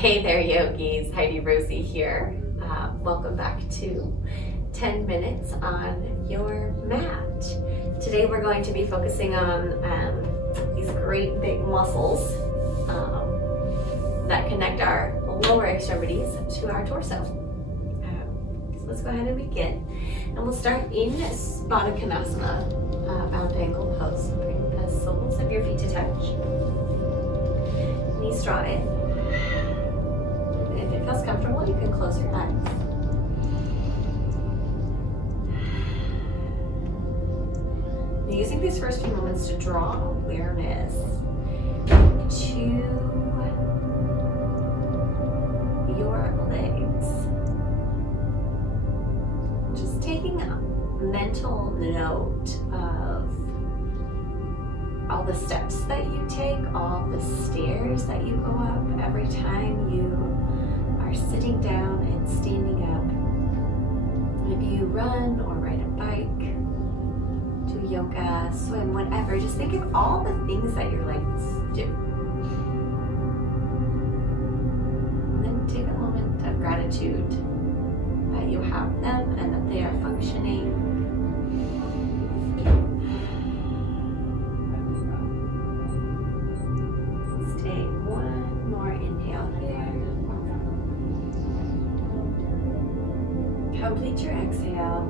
Hey there, yogis. HeidiRosi here. Welcome back to 10 minutes on your mat. Today we're going to be focusing on these great big muscles that connect our lower extremities to our torso. So let's go ahead and begin. And we'll start in Baddha Konasana, bound angle pose. Bring the soles of your feet to touch. Knees draw in. If it feels comfortable, you can close your eyes. Using these first few moments to draw awareness to your legs. Just taking a mental note of all the steps that you take, all the stairs that you go up every time you are sitting down and standing up. Maybe you run or ride a bike, do yoga, swim, whatever. Just think of all the things that your legs do. And then take a moment of gratitude that you have them and that they are functioning. Let's take one more inhale here. Complete your exhale.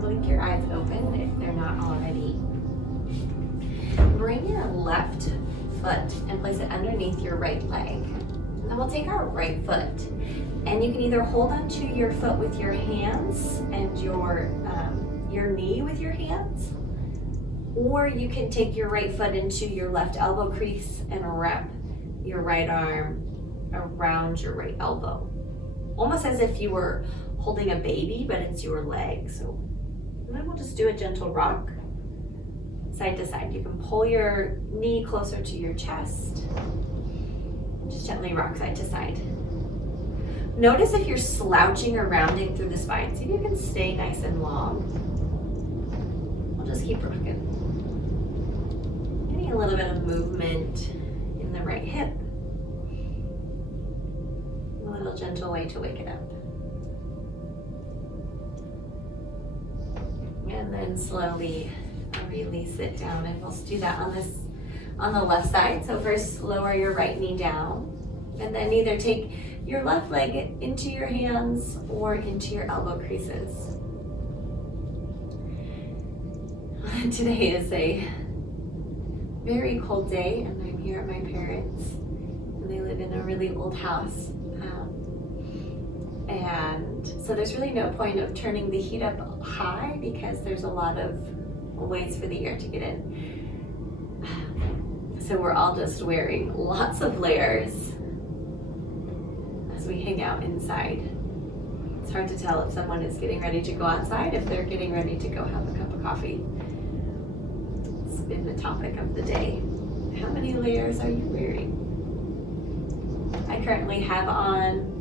Blink your eyes open if they're not already. Bring your left foot and place it underneath your right leg. And then we'll take our right foot, and you can either hold onto your foot with your hands and your knee with your hands, or you can take your right foot into your left elbow crease and wrap your right arm around your right elbow. Almost as if you were holding a baby, but it's your leg. So then we'll just do a gentle rock, side to side. You can pull your knee closer to your chest. Just gently rock side to side. Notice if you're slouching or rounding through the spine. See if you can stay nice and long. We'll just keep rocking. Getting a little bit of movement in the right hip. A little gentle way to wake it up. And then slowly release it down, and we'll do that on the left side. So first lower your right knee down, and then either take your left leg into your hands or into your elbow creases. Today is a very cold day, and I'm here at my parents', and they live in a really old house. And so there's really no point of turning the heat up high because there's a lot of ways for the air to get in. So we're all just wearing lots of layers as we hang out inside. It's hard to tell if someone is getting ready to go outside, if they're getting ready to go have a cup of coffee. It's been the topic of the day. How many layers are you wearing? I currently have on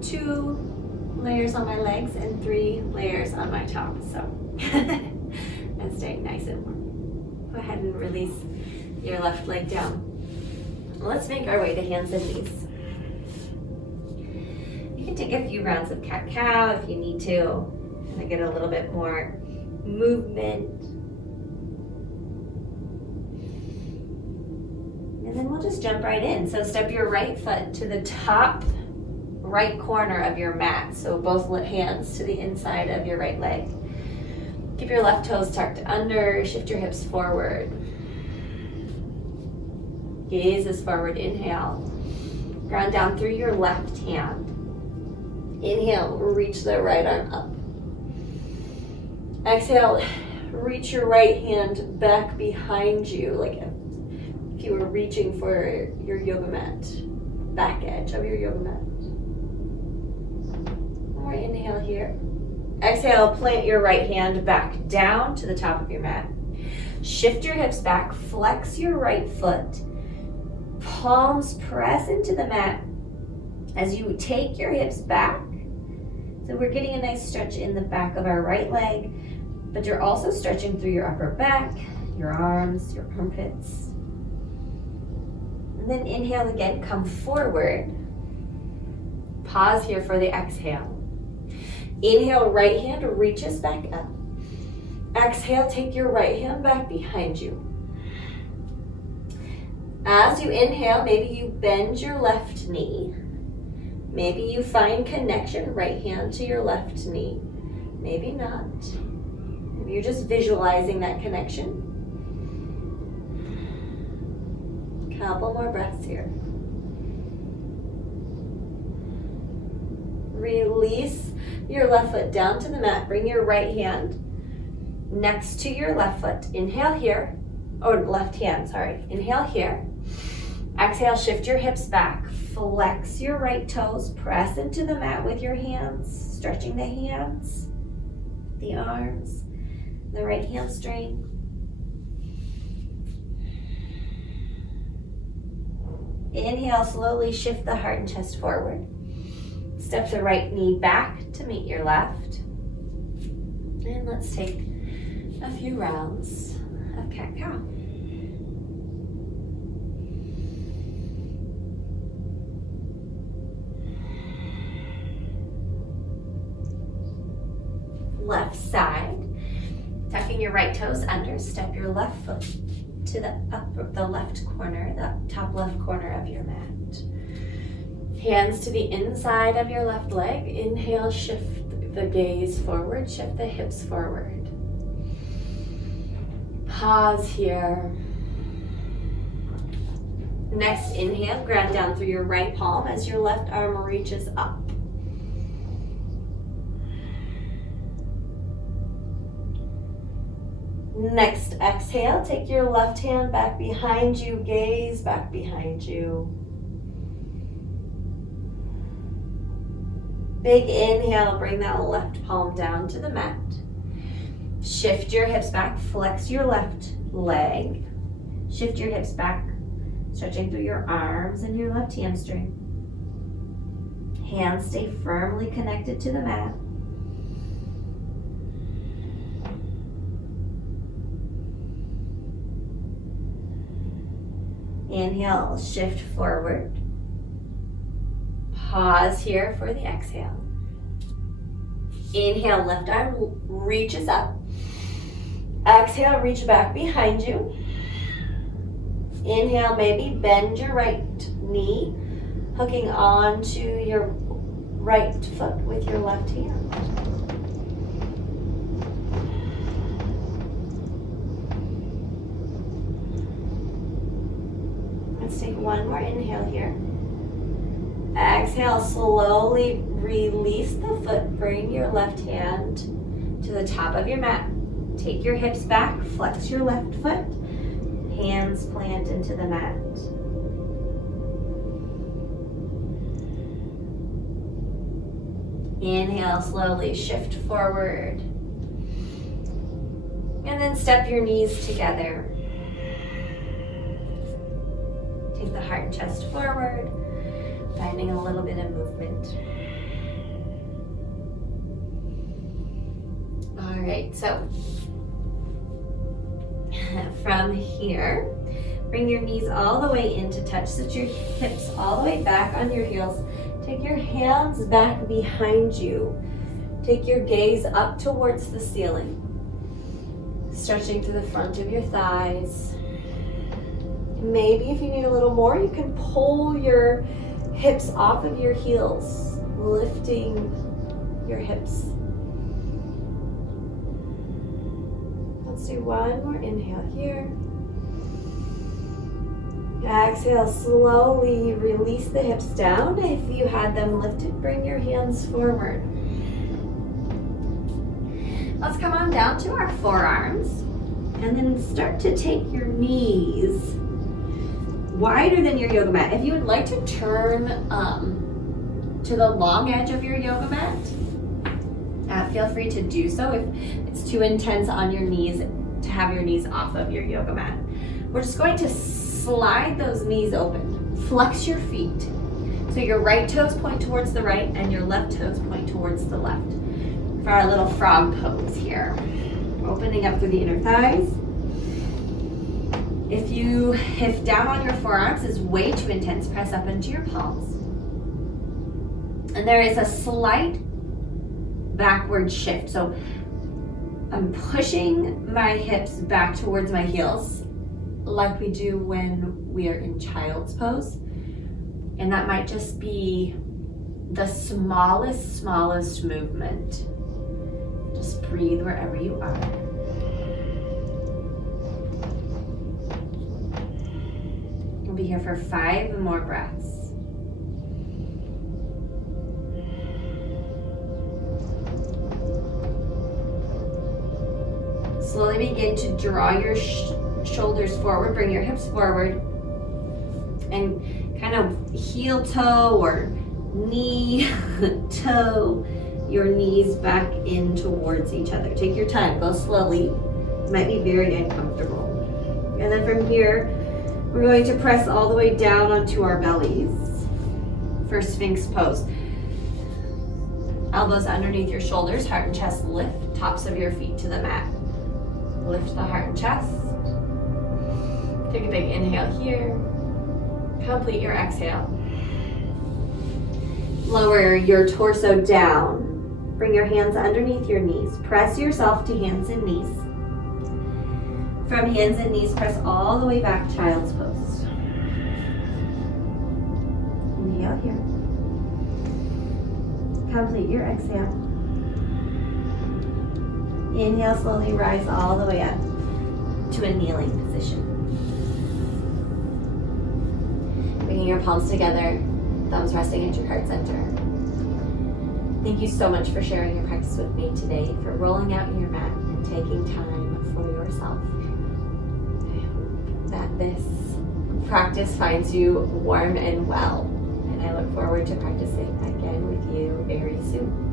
2 layers on my legs and 3 layers on my top, so I'm staying nice and warm. Go ahead and release your left leg down. Let's make our way to hands and knees. You can take a few rounds of cat-cow if you need to, and get a little bit more movement. And then we'll just jump right in. So step your right foot to the top right corner of your mat, so both hands to the inside of your right leg. Keep your left toes tucked under, shift your hips forward. Gaze is forward, inhale. Ground down through your left hand. Inhale, reach the right arm up. Exhale, reach your right hand back behind you, like if you were reaching for your yoga mat, back edge of your yoga mat. More inhale here. Exhale, plant your right hand back down to the top of your mat. Shift your hips back, flex your right foot. Palms press into the mat as you take your hips back. So we're getting a nice stretch in the back of our right leg, but you're also stretching through your upper back, your arms, your armpits. And then inhale again, come forward. Pause here for the exhale. Inhale, right hand reaches back up. Exhale, take your right hand back behind you. As you inhale, maybe you bend your left knee. Maybe you find connection, right hand to your left knee. Maybe not. Maybe you're just visualizing that connection. Couple more breaths here. Release your left foot down to the mat. Bring your right hand next to your left foot. Inhale here, or left hand, sorry. Inhale here. Exhale, shift your hips back. Flex your right toes. Press into the mat with your hands, stretching the hands, the arms, the right hamstring. Inhale, slowly shift the heart and chest forward. Step the right knee back to meet your left. And let's take a few rounds of cat-cow. Left side, tucking your right toes under, step your left foot to the left corner, the top left corner of your mat. Hands to the inside of your left leg. Inhale, shift the gaze forward, shift the hips forward. Pause here. Next inhale, ground down through your right palm as your left arm reaches up. Next exhale, take your left hand back behind you, gaze back behind you. Big inhale, bring that left palm down to the mat. Shift your hips back, flex your left leg. Shift your hips back, stretching through your arms and your left hamstring. Hands stay firmly connected to the mat. Inhale, shift forward. Pause here for the exhale. Inhale, left arm reaches up. Exhale, reach back behind you. Inhale, maybe bend your right knee, hooking onto your right foot with your left hand. Let's take one more inhale here. Exhale, slowly release the foot. Bring your left hand to the top of your mat. Take your hips back, flex your left foot. Hands plant into the mat. Inhale, slowly shift forward. And then step your knees together. Take the heart and chest forward, finding a little bit of movement. All right, so from here, bring your knees all the way in to touch. Sit your hips all the way back on your heels. Take your hands back behind you. Take your gaze up towards the ceiling. Stretching through the front of your thighs. Maybe if you need a little more, you can pull your hips off of your heels, lifting your hips. Let's do one more inhale here. Exhale, slowly release the hips down. If you had them lifted, bring your hands forward. Let's come on down to our forearms and then start to take your knees wider than your yoga mat. If you would like to turn to the long edge of your yoga mat, feel free to do so. If it's too intense on your knees, to have your knees off of your yoga mat. We're just going to slide those knees open. Flex your feet. So your right toes point towards the right and your left toes point towards the left. For our little frog pose here. Opening up through the inner thighs. If down on your forearms is way too intense, press up into your palms. And there is a slight backward shift. So I'm pushing my hips back towards my heels like we do when we are in child's pose. And that might just be the smallest movement. Just breathe wherever you are. We'll be here for 5 more breaths. Slowly begin to draw your shoulders forward, bring your hips forward, and kind of heel toe or knee toe your knees back in towards each other. Take your time, go slowly. It might be very uncomfortable. And then from here, we're going to press all the way down onto our bellies for Sphinx pose. Elbows underneath your shoulders, heart and chest lift, tops of your feet to the mat. Lift the heart and chest. Take a big inhale here. Complete your exhale. Lower your torso down. Bring your hands underneath your knees. Press yourself to hands and knees. From hands and knees, press all the way back, child's pose. Inhale here. Complete your exhale. Inhale, slowly rise all the way up to a kneeling position. Bringing your palms together, thumbs resting at your heart center. Thank you so much for sharing your practice with me today, for rolling out your mat and taking time for yourself. I hope that this practice finds you warm and well, and I look forward to practicing again with you very soon.